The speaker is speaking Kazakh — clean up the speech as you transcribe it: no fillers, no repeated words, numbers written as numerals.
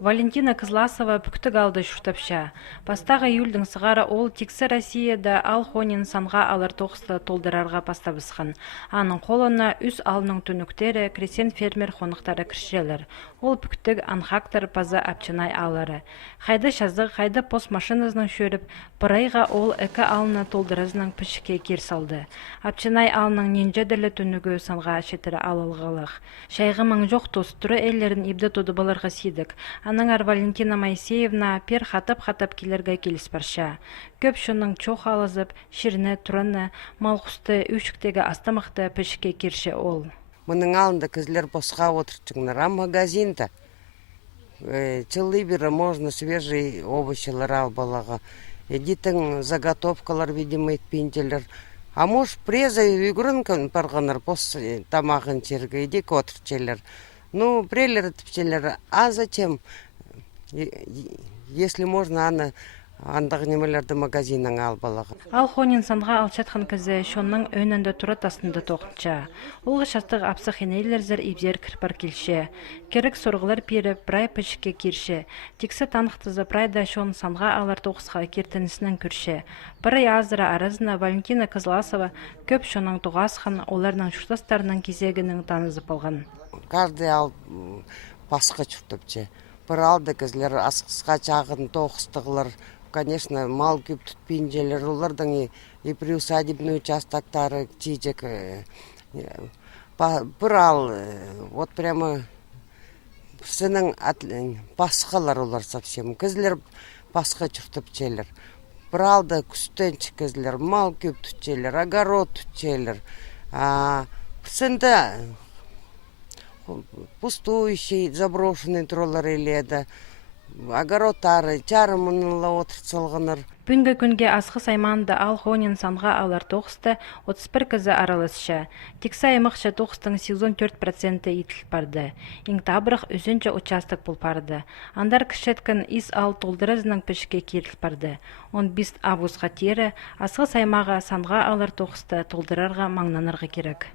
Валентина Кызласова бүктік алды шүртапша. Бастағы июльдің сығары ол тексі Россияда ал хонин санға алыр тоқысты толдырарға бастабысқан. Аның қолына үз алының түніктері кресен фермер хонықтары кіршелер. Ол бүктік анхактар паза апчынай алары. Қайды шазы, қайды пост машинасының шөріп, бірайға ол әкі алына толдыразының пішіке кер салды. Апчынай алының ненжеділі түнігі санға шетірі алылғалық. Шайғы маң жоқ достыры әлерін ебді тоды баларға сейдік. Аныңар Валентина Моисеевна пер хатап келерге келіс барша. Көп шының чоқ алызып, шіріні, тұрыны, малқұсты, үшіктегі астамақты пішіке керші ол. Мұның алында кізлер босқа отырчыңдар, а магазинда чылы можно свежий овощилар албалаға. Едитің заготовкалар, видимо, етпейінделер. А может, преза үйгірін барғанар бос тамағын черге едек отырчелер. Ну, прелер тіпчелер, а зачем, если можно, андағынемелерді магазиннан албалаға. Ал хонин санға алчатқан кізі шонның өнінде тұрат астында тоқынша. Олғы шастық апсық енейлерзір ебзер кірпар келші. Керек сорғылар періп, брай пішіке керші. Тексі танықтызы брайда шон санға алар тоқысқа кертінісінің күрші. Бірі аздыра аразына Валентина Кызласова көп шонның тоғасқан оларның шұртастарының кезегінің танызып алған. Каждый ал басқа чүртіпче. Бір алды кізлер асқысқа чағын тоқыстығылар. Конечно, мал көп түтпейінжелер, олардың и приусадебный участоктары чижек. Бір ал, вот прямо сінің басқалар олар совсем. Кізлер басқа чүртіпчелер. Бір алды күстенші кізлер, мал көп түтчелер, огород түтчелер. Сінде пустующий, заброшенный троллар еледі. Огородтары, чарымынылы отырсылғыныр. Бүгінгі күнге асқы сайманды ал хонин санға алар тоқысты 31 кізі аралысшы. Тексі аймақшы тоқыстың 84% етіл барды. Ең табырық үзінчі участок бұл барды. Андар кішеткін ис ал толдырызының пішке керіл барды. 15 августқа тері асқы саймаға санға алар тоқысты толдырарға маңнанырғы керек.